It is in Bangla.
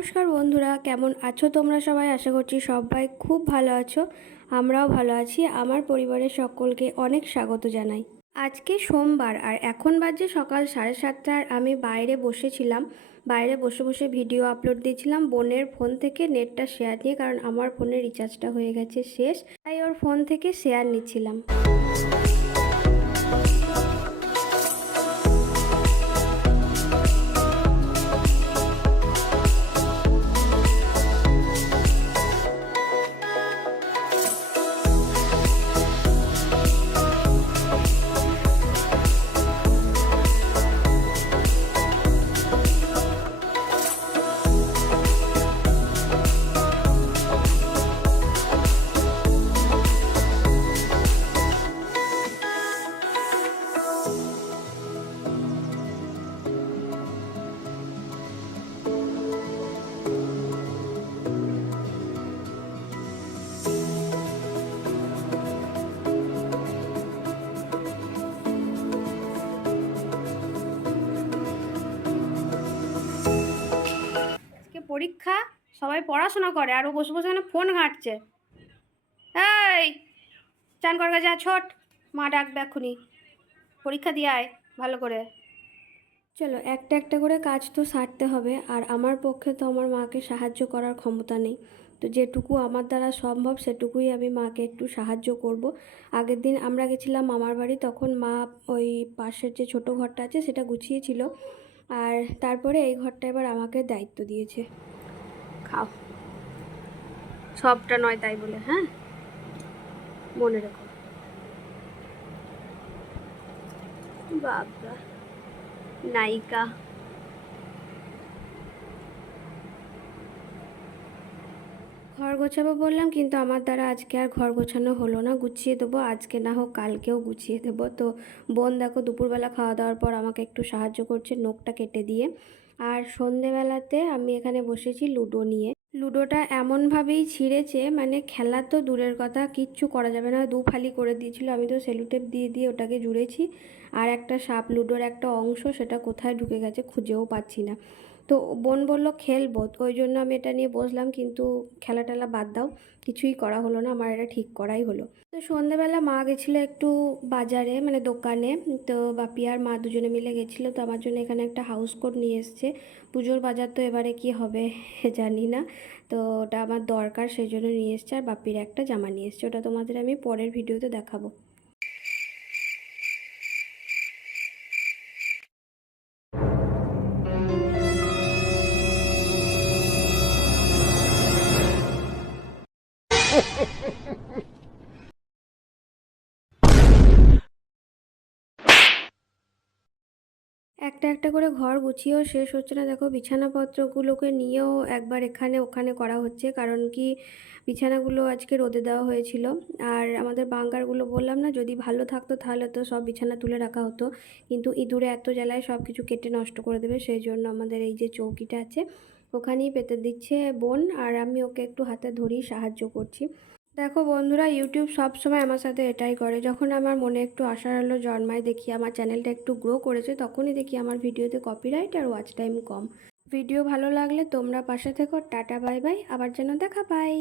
নমস্কার বন্ধুরা, কেমন আছো তোমরা সবাই? আশা করছি সবাই খুব ভালো আছো, আমরাও ভালো আছি। আমার পরিবারের সকলকে অনেক স্বাগত জানাই। আজকে সোমবার আর এখন বাজে সকাল সাড়ে সাতটার আমি বাইরে বসেছিলাম। বাইরে বসে বসে ভিডিও আপলোড দিয়েছিলাম। বোনের ফোন থেকে নেটটা শেয়ার নিয়ে, কারণ আমার ফোনের রিচার্জটা হয়ে গেছে শেষ। তাই ওর ফোন থেকে শেয়ার নিচ্ছিলাম। পরীক্ষা, সবাই পড়াশোনা করে আর ও বসে বসে এখানে ফোন ঘাঁটছে। এই, চান কর যা ছোট। মা ডাকবে এক্ষুনি। পরীক্ষা দিয়ে আয়, ভালো করে। চলো, একটা একটা করে কাজ তো সারতে হবে আর আমার পক্ষে তো আমার মাকে সাহায্য করার ক্ষমতা নেই। তো যেটুকু আমার দ্বারা সম্ভব সেটুকুই আমি মাকে একটু সাহায্য করব। আগের দিন আমরা গেছিলাম মামার বাড়ি, তখন মা ওই পাশের যে ছোট ঘরটা আছে, সেটা গুছিয়েছিল। আর তারপরে এই ঘরটা এবার আমাকে দায়িত্ব দিয়েছে। খাও। সবটা নয় তাই বলে হ্যাঁ? মনে রেখো। বাবা, নায়িকা। ঘর গোছাবো বললাম, কিন্তু আমার দ্বারা আজকে আর ঘর গোছানো হলো না। গুছিয়ে দেবো, আজকে না হোক কালকেও গুছিয়ে দেবো। তো বোন দেখো, দুপুরবেলা খাওয়া দাওয়ার পর আমাকে একটু সাহায্য করছে নখটা কেটে দিয়ে। আর সন্ধেবেলাতে আমি এখানে বসেছি লুডো নিয়ে। লুডোটা এমনভাবেই ছিঁড়েছে মানে খেলা তো দূরের কথা, কিচ্ছু করা যাবে না। দু ফালি করে দিয়েছিল, আমি তো সেলুটেপ দিয়ে দিয়ে ওটাকে জুড়েছি। আর একটা সাপ লুডোর একটা অংশ, সেটা কোথায় ঢুকে গেছে খুঁজেও পাচ্ছি না। তো বোন বলল, খেলব। ওই জন্য আমি এটা নিয়ে বসলাম, কিন্তু খেলা টেলা বাদ দাও, কিছুই করা হলো না, আমার এটা ঠিক করাই হলো। তো সন্ধেবেলা মা গেছিল একটু বাজারে মানে দোকানে, তো বাপি আর মা দুজনে মিলে গেছিল, তো আমার জন্য এখানে একটা হাউস কোট নিয়ে এসছে। পুজোর বাজার তো এবারে কি হবে জানি না, তো ওটা আমার দরকার, সেই জন্য নিয়ে এসছে, আর বাপির একটা জামা নিয়ে এসছে। ওটা তোমাদের আমি পরের ভিডিওতে দেখাবো। একটা একটা করে ঘর গুছিয়েও শেষ হচ্ছে না। দেখো, বিছানাপত্রগুলোকে নিয়েও একবার এখানে ওখানে করা হচ্ছে, কারণ কি বিছানাগুলো আজকে রোদে দেওয়া হয়েছিল। আর আমাদের বাঙ্গারগুলো বললাম না, যদি ভালো থাকতো তাহলে তো সব বিছানা তুলে রাখা হতো। কিন্তু ইঁদুরে এত জ্বালায় সব কিছু কেটে নষ্ট করে দেবে, সেই জন্য আমাদের এই যে চৌকিটা আছে ওখানেই পেতে দিচ্ছে বোন, আর আমি ওকে একটু হাতে ধরেই সাহায্য করছি। দেখো বন্ধুরা ইউটিউব সব সময় আমার সাথে এটাই করে। যখন আমার মনে একটু আশার আলো জন্মায়, দেখি আমার চ্যানেলটা একটু গ্রো করেছে, তখনই দেখি আমার ভিডিওতে কপিরাইট আর ওয়াচ টাইম কম। ভিডিও ভালো লাগলে তোমরা পাশে থেকো। টাটা বাই বাই আবার যেন দেখা পাই